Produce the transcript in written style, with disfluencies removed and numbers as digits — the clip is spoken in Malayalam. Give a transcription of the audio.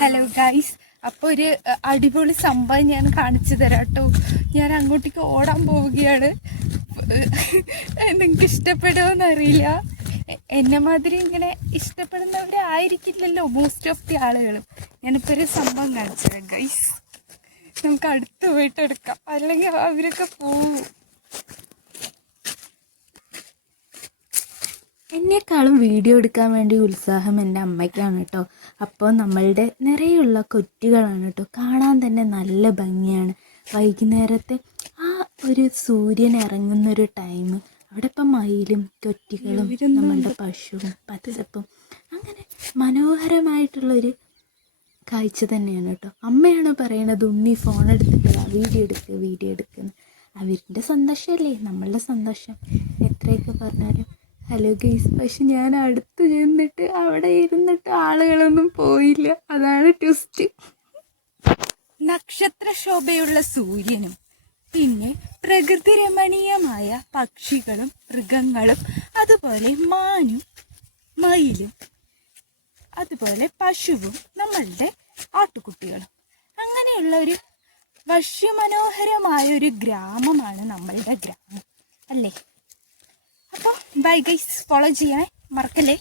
ഹലോ ഗൈസ്, അപ്പോൾ ഒരു അടിപൊളി സംഭവം ഞാൻ കാണിച്ചു തരാം കേട്ടോ. ഞാൻ അങ്ങോട്ടേക്ക് ഓടാൻ പോവുകയാണ്. നിങ്ങൾക്ക് ഇഷ്ടപ്പെടുമോയെന്ന് അറിയില്ല. എന്നെ മാതിരി ഇങ്ങനെ ഇഷ്ടപ്പെടുന്നവരായിരിക്കില്ലല്ലോ മോസ്റ്റ് ഓഫ് ദി ആളുകളും. ഞാനിപ്പോൾ ഒരു സംഭവം കാണിച്ചു തരാം ഗൈസ്. നമുക്ക് അടുത്ത് പോയിട്ട് എടുക്കാം, അല്ലെങ്കിൽ അവരൊക്കെ പോവും. എന്നെക്കാളും വീഡിയോ എടുക്കാൻ വേണ്ടി ഉത്സാഹം എൻ്റെ അമ്മയ്ക്കാണ് കേട്ടോ. അപ്പോൾ നമ്മളുടെ നിറയുള്ള കൊറ്റുകളാണ് കേട്ടോ, കാണാൻ തന്നെ നല്ല ഭംഗിയാണ്. വൈകുന്നേരത്തെ ആ ഒരു സൂര്യൻ ഇറങ്ങുന്നൊരു ടൈം, അവിടെ ഇപ്പം മയിലും കൊറ്റുകളും നമ്മളുടെ പശുവും പച്ചപ്പും അങ്ങനെ മനോഹരമായിട്ടുള്ളൊരു കാഴ്ച തന്നെയാണ് കേട്ടോ. അമ്മയാണ് പറയണത്, ഉണ്ണി ഫോൺ എടുത്തിട്ട് വീഡിയോ എടുക്കുന്നു. അവരുടെ സന്തോഷമല്ലേ നമ്മളുടെ സന്തോഷം. എത്രയൊക്കെ പറഞ്ഞാലും ഹലോ ഗെയ്സ്. പക്ഷെ ഞാൻ അടുത്ത് ചെന്നിട്ട് അവിടെ ഇരുന്നിട്ട് ആളുകളൊന്നും പോയില്ല. അതാണ് ട്വിസ്റ്റ്. നക്ഷത്ര ശോഭയുള്ള സൂര്യനും പിന്നെ പ്രകൃതി രമണീയമായ പക്ഷികളും മൃഗങ്ങളും അതുപോലെ മാനും മയിലും അതുപോലെ പശുവും നമ്മളുടെ ആട്ടുകുട്ടികളും, അങ്ങനെയുള്ള ഒരു വശ്യമനോഹരമായ ഒരു ഗ്രാമമാണ് നമ്മളുടെ ഗ്രാമം അല്ലേ. അപ്പോൾ ബൈ ഗൈസ്, ഫോളോ ചെയ്യണേ, മറക്കല്ലേ.